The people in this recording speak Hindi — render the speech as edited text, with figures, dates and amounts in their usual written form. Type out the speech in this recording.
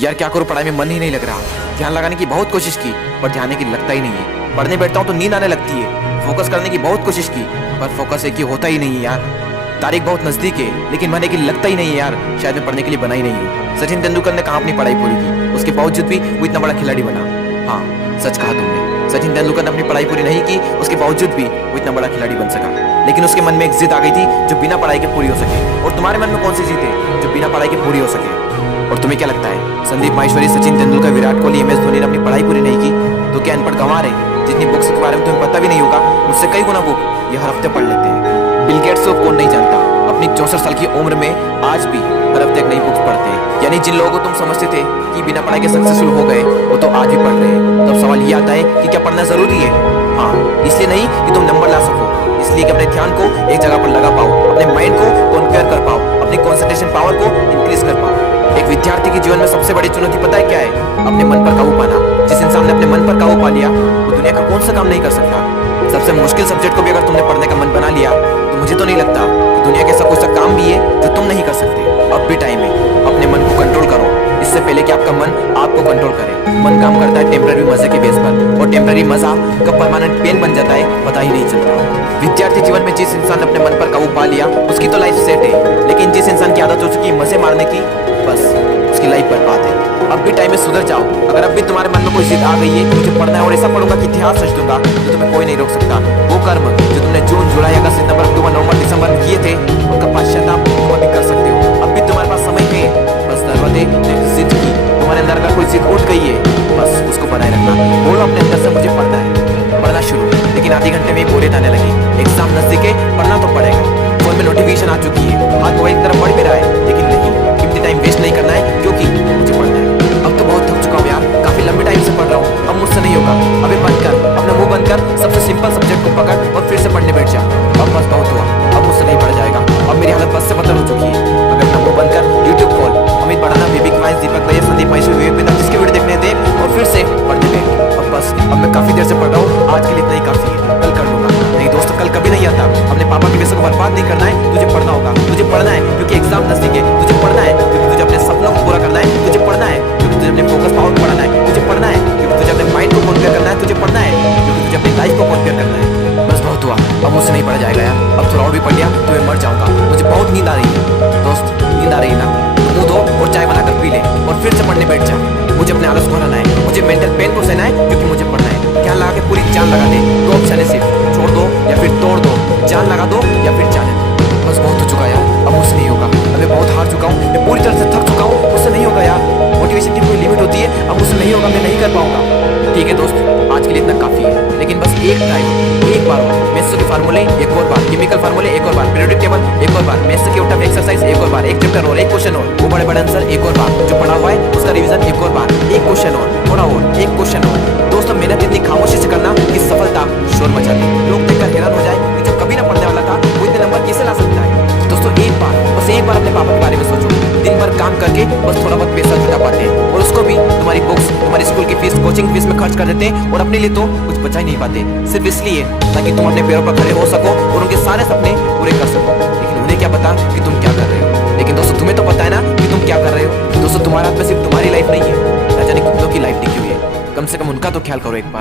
यार क्या करूँ, पढ़ाई में मन ही नहीं लग रहा। ध्यान लगाने की बहुत कोशिश की पर ध्यान की लगता ही नहीं है। पढ़ने बैठता हूँ तो नींद आने लगती है। फोकस करने की बहुत कोशिश की पर फोकस एक ही होता ही नहीं है यार। तारीख बहुत नजदीक है लेकिन मन एक ही लगता ही नहीं है यार। शायद मैं पढ़ने के लिए बना ही नहीं हूँ। सचिन तेंदुलकर ने कहाँ अपनी पढ़ाई पूरी की, उसके बावजूद भी वो इतना बड़ा खिलाड़ी बना। हाँ सच कहा तुमने, सचिन तेंदुलकर ने अपनी पढ़ाई पूरी नहीं की, उसके बावजूद भी वो इतना बड़ा खिलाड़ी बन सका। लेकिन उसके मन में एक जिद आ गई थी जो बिना पढ़ाई के पूरी हो सके। और तुम्हारे मन में कौन सी जिद है जो बिना पढ़ाई के पूरी हो सके? और तुम्हें क्या लगता है संदीप माहेश्वरी, सचिन तेंदुलकर, विराट कोहली, MS धोनी ने अपनी पढ़ाई पूरी नहीं की तो क्या अनपढ़ गंवार है? जितनी बुक्स के बारे में तुम्हें पता भी नहीं होगा मुझसे कई गुना बुक ये हर हफ्ते पढ़ लेते हैं। बिल गेट्स को कौन नहीं जानता, अपनी 64 साल की उम्र में आज भी हर हफ्ते एक नई बुक्स पढ़ते हैं। यानी जिन लोगों को तुम समझते थे कि बिना पढ़ाई के सक्सेसफुल हो गए वो तो आज भी पढ़ रहे हैं। तब सवाल ये आता है कि क्या पढ़ना जरूरी है? हाँ, इसलिए नहीं कि तुम नंबर ला सको, इसलिए कि अपने ध्यान को एक जगह पर लगा पाओ, अपने माइंड को कॉन्क्वेयर कर पाओ, अपनी कॉन्सेंट्रेशन पावर को इंक्रीज कर पाओ। एक विद्यार्थी के जीवन में सबसे बड़ी चुनौती पता है क्या है? अपने मन पर काबू पाना। जिस इंसान ने अपने मन पर काबू पा लिया वो दुनिया का कौन सा काम नहीं कर सकता। सबसे मुश्किल सब्जेक्ट को भी अगर तुमने पढ़ने का मन बना लिया तो मुझे तो नहीं लगता कि दुनिया के ऐसा कोई सा काम भी है जो तुम नहीं कर सकते। अब भी टाइम है, अपने मन को कंट्रोल करो इससे पहले कि आपका मन आपको कंट्रोल करे। मन काम करता है टेम्पररी मजे के बेस पर और टेम्पररी मजा कब परमानेंट पेन बन जाता है पता ही नहीं चलता। विद्यार्थी जीवन में जिस इंसान ने अपने मन पर काबू पा लिया उसकी तो लाइफ सेट है, लेकिन जिस इंसान की आदत हो चुकी है मजे मारने की, बस उसकी लाइफ बर्बाद है। अब भी टाइम में सुधर जाओ। अगर अब भी तुम्हारे मन में कोई जिद आ गई है कि मुझे पढ़ना है और ऐसा पढ़ूंगा कि इतिहास रच दूंगा तो तुम्हें कोई नहीं रोक सकता। वो कर्म जो तुमने जून, जुलाई, अगस्त, सितंबर, अक्टूबर, नवंबर, दिसंबर में किए थे उनका पश्चाताप तुम अभी कर सकते हो। अब भी तुम्हारे पास समय है, बस दरवाजे जिद की तुम्हारे अंदर अगर कोई जिद उठ गई है बस उसको बनाए रखना। बोलो अपने अंदर से मुझे पढ़ना है, पढ़ना शुरू। लेकिन आधे घंटे में बोरियत आने लगी, एग्जाम नजदीक है, पढ़ना तो पड़ेगा। फोन में नोटिफिकेशन आ चुकी है, हाथ मोबाइल की तरफ बढ़ भी रहा है, लेकिन नहीं, कीमती टाइम वेस्ट नहीं करना है क्योंकि मुझे पढ़ना है। अब तो बहुत थक चुका हूँ यार, काफी लंबे टाइम से पढ़ रहा हूँ, अब मुझसे नहीं होगा। अबे बंद कर, अपना मुंह बंद कर, सबसे सिंपल सब्जेक्ट को पकड़ और फिर से पढ़ने बैठ जा। अब बस बहुत हुआ, अब मुझसे नहीं पढ़ा जाएगा। अब मेरी हालत बस से बदल हो चुकी है। अब अपना मुंह बंद कर, यूट्यूब खोल, अमित बढ़ाना, बेबी क्वाइस, दीपक भैया, संदीप माहेश्वरी, विवेक वेदा, जिसके वीडियो देखने दे और फिर से पढ़ने बैठ। अब बस, अब मैं काफी देर से पढ़ रहा हूँ, आज के लिए इतना ही काफी है, कल कर लूंगा। नहीं दोस्तों, कल कभी नहीं आता। अपने पापा के पैसे को बर्बाद नहीं करना है, तुझे पढ़ना होगा। तुझे पढ़ना है क्योंकि एग्जाम नजदीक है, तुझे पढ़ना है क्योंकि तुझे अपने सपनों को पूरा करना है, तुझे पढ़ना है क्योंकि तुझे अपने फोकस पावर को बढ़ाना है, तुझे पढ़ना है क्योंकि तुझे अपने माइंड को कॉन्क्वेयर करना है, तुझे पढ़ना है क्योंकि तुझे अपनी लाइफ को कॉन्क्वेयर करना है। बस बहुत हुआ, अब मुझसे नहीं पढ़ा जाएगा यार। अब थोड़ा और भी पढ़ लिया तो मैं मर जाऊंगा। मुझे बहुत नींद आ रही है दोस्त, नींद आ रही है ना? मुंह धो और चाय बनाकर पी ले और फिर से पढ़ने बैठ जा। मुझे अपने आलस को हराना है, मुझे मेंटल पेन को सहना है क्योंकि मुझे पढ़ना है। ध्यान लगा के पूरी जान लगा दे, दो ऑप्शन है सिर्फ, छोड़ दो या फिर तोड़ दो, जान लगा दो या फिर जाने दो। बस बहुत हो चुका यार, अब मुझसे नहीं होगा। अब मैं बहुत हार चुका हूँ, मैं पूरी तरह से थक चुका हूँ, मुझसे नहीं होगा यार। मोटिवेशन की कोई लिमिट होती है, अब मुझसे नहीं होगा, मैं नहीं कर पाऊंगा। ठीक है दोस्त, आज के लिए इतना काफी है, लेकिन बस एक टाइम, एक बार और मैथ्स के फार्मूले एक और बार, केमिकल फार्मूले एक और बार, पीरियोडिक टेबल एक और बार, मैथ्स के उठा एक्सरसाइज एक और बार, एक चैप्टर और एक क्वेश्चन और, वो बड़े बड़े आंसर एक और बार, जो पढ़ा हुआ है उसका रिवीजन एक और बार, एक क्वेश्चन और, थोड़ा और, एक क्वेश्चन और। दोस्तों मेहनत इतनी खामोशी से करना कि सफलता शोर मचा दे, लोग देखकर हैरान हो जाए कि जो कभी ना पढ़ने वाला था वो इतने नंबर कैसे ला सकता है। दोस्तों एक बार, बस एक बार अपने पापा के बारे में सोचो, दिन भर काम करके बस थोड़ा बहुत पैसा जुटा पाते हैं और उसको भी तुम्हारी बुक्स, तुम्हारी स्कूल की फीस, कोचिंग फीस में खर्च कर देते हैं और अपने लिए तो कुछ बचा ही नहीं पाते, सिर्फ इसलिए ताकि तुम अपने पैरों पर खड़े हो सको और उनके सारे सपने पूरे कर सको। लेकिन उन्हें क्या पता कि तुम क्या कर रहे हो। लेकिन दोस्तों तुम्हें तो पता है ना कि तुम क्या कर रहे हो। दोस्तों तुम्हारे हाथ में सिर्फ तुम्हारी लाइफ नहीं है, ना जाने कितनों की लाइफ टिकी हुई है। कम से कम उनका तो ख्याल करो एक बार।